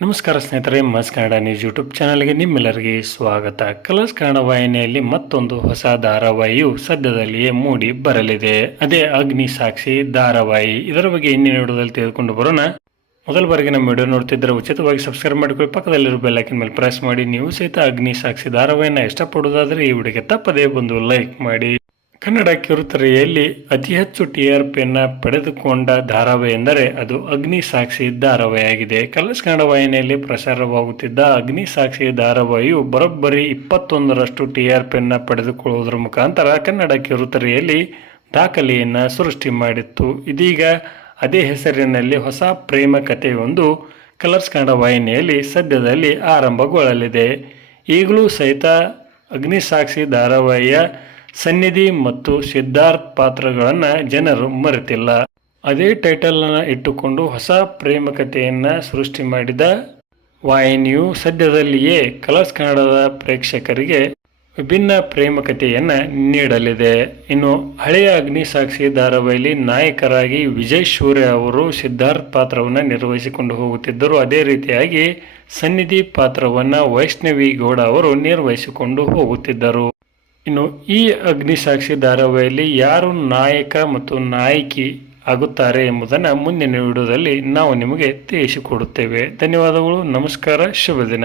ನಮಸ್ಕಾರ ಸ್ನೇಹಿತರೆ, ಮಸ್ ಕನ್ನಡ ನ್ಯೂಸ್ ಯೂಟ್ಯೂಬ್ ಚಾನಲ್ಗೆ ನಿಮ್ಮೆಲ್ಲರಿಗೆ ಸ್ವಾಗತ. ಕಲರ್ಸ್ ಕನ್ನಡ ವಾಹಿನಿಯಲ್ಲಿ ಮತ್ತೊಂದು ಹೊಸ ಧಾರಾವಾಹಿಯು ಸದ್ಯದಲ್ಲಿಯೇ ಮೂಡಿ ಬರಲಿದೆ. ಅದೇ ಅಗ್ನಿ ಸಾಕ್ಷಿ ಧಾರಾವಾಹಿ. ಇದರ ಬಗ್ಗೆ ಇನ್ನೇನು ವಿಡಿಯೋದಲ್ಲಿ ತೆಗೆದುಕೊಂಡು ಬರೋಣ. ಮೊದಲ ಬಾರಿಗೆ ನಮ್ಮ ವಿಡಿಯೋ ನೋಡ್ತಿದ್ರೆ ಉಚಿತವಾಗಿ ಸಬ್ಸ್ಕ್ರೈಬ್ ಮಾಡಿಕೊಳ್ಳಿ, ಪಕ್ಕದಲ್ಲಿರೋ ಬೆಲ್ ಐಕನ್ ಮೇಲೆ ಪ್ರೆಸ್ ಮಾಡಿ. ನೀವು ಸಹಿತ ಅಗ್ನಿ ಸಾಕ್ಷಿ ಧಾರಾವಾಹಿಯನ್ನು ಇಷ್ಟಪಡುವುದಾದರೆ ಈ ವಿಡಿಯೋಗೆ ತಪ್ಪದೇ ಬಂದು ಲೈಕ್ ಮಾಡಿ. ಕನ್ನಡ ಕಿರುತೆರೆಯಲ್ಲಿ ಅತಿ ಹೆಚ್ಚು TRP ಪಡೆದುಕೊಂಡ ಧಾರಾವಾಹಿ ಎಂದರೆ ಅದು ಅಗ್ನಿ ಸಾಕ್ಷಿ ಧಾರಾವಾಹಿಯಾಗಿದೆ. ಕಲರ್ಸ್ ಕನ್ನಡ ವಾಹಿನಿಯಲ್ಲಿ ಪ್ರಸಾರವಾಗುತ್ತಿದ್ದ ಅಗ್ನಿ ಸಾಕ್ಷಿ ಧಾರಾವಾಹಿಯು ಬರೋಬ್ಬರಿ 21ರಷ್ಟು TRP ಪಡೆದುಕೊಳ್ಳುವುದರ ಮುಖಾಂತರ ಕನ್ನಡ ಕಿರುತೆರೆಯಲ್ಲಿ ದಾಖಲೆಯನ್ನು ಸೃಷ್ಟಿ ಮಾಡಿತ್ತು. ಇದೀಗ ಅದೇ ಹೆಸರಿನಲ್ಲಿ ಹೊಸ ಪ್ರೇಮ ಕಥೆಯೊಂದು ಕಲರ್ಸ್ ಕನ್ನಡ ವಾಹಿನಿಯಲ್ಲಿ ಸದ್ಯದಲ್ಲಿ ಆರಂಭಗೊಳ್ಳಲಿದೆ. ಈಗಲೂ ಸಹಿತ ಅಗ್ನಿ ಸಾಕ್ಷಿ ಧಾರಾವಾಹಿಯ ಸನ್ನಿಧಿ ಮತ್ತು ಸಿದ್ಧಾರ್ಥ್ ಪಾತ್ರಗಳನ್ನು ಜನರು ಮರೆತಿಲ್ಲ. ಅದೇ ಟೈಟಲ್ ಇಟ್ಟುಕೊಂಡು ಹೊಸ ಪ್ರೇಮ ಕಥೆಯನ್ನು ಸೃಷ್ಟಿ ಮಾಡಿದ ವಾಹಿನಿಯು ಸದ್ಯದಲ್ಲಿಯೇ ಕಲರ್ಸ್ ಕನ್ನಡದ ಪ್ರೇಕ್ಷಕರಿಗೆ ವಿಭಿನ್ನ ಪ್ರೇಮ ಕಥೆಯನ್ನು ನೀಡಲಿದೆ. ಇನ್ನು ಹಳೆಯ ಅಗ್ನಿ ಸಾಕ್ಷಿ ಧಾರಾವಾಹಿಯಲ್ಲಿ ನಾಯಕರಾಗಿ ವಿಜಯ್ ಸೂರ್ಯ ಅವರು ಸಿದ್ಧಾರ್ಥ್ ಪಾತ್ರವನ್ನು ನಿರ್ವಹಿಸಿಕೊಂಡು ಹೋಗುತ್ತಿದ್ದರು. ಅದೇ ರೀತಿಯಾಗಿ ಸನ್ನಿಧಿ ಪಾತ್ರವನ್ನು ವೈಷ್ಣವಿ ಗೌಡ ಅವರು ನಿರ್ವಹಿಸಿಕೊಂಡು ಹೋಗುತ್ತಿದ್ದರು. ಇನ್ನು ಈ ಅಗ್ನಿ ಸಾಕ್ಷಿ ಧಾರಾವಾಹಿಯಲ್ಲಿ ಯಾರು ನಾಯಕ ಮತ್ತು ನಾಯಕಿ ಆಗುತ್ತಾರೆ ಎಂಬುದನ್ನು ಮುಂದಿನ ವಿಡಿಯೋದಲ್ಲಿ ನಾವು ನಿಮಗೆ ತಿಳಿಸಿಕೊಡುತ್ತೇವೆ. ಧನ್ಯವಾದಗಳು. ನಮಸ್ಕಾರ. ಶುಭ ದಿನ.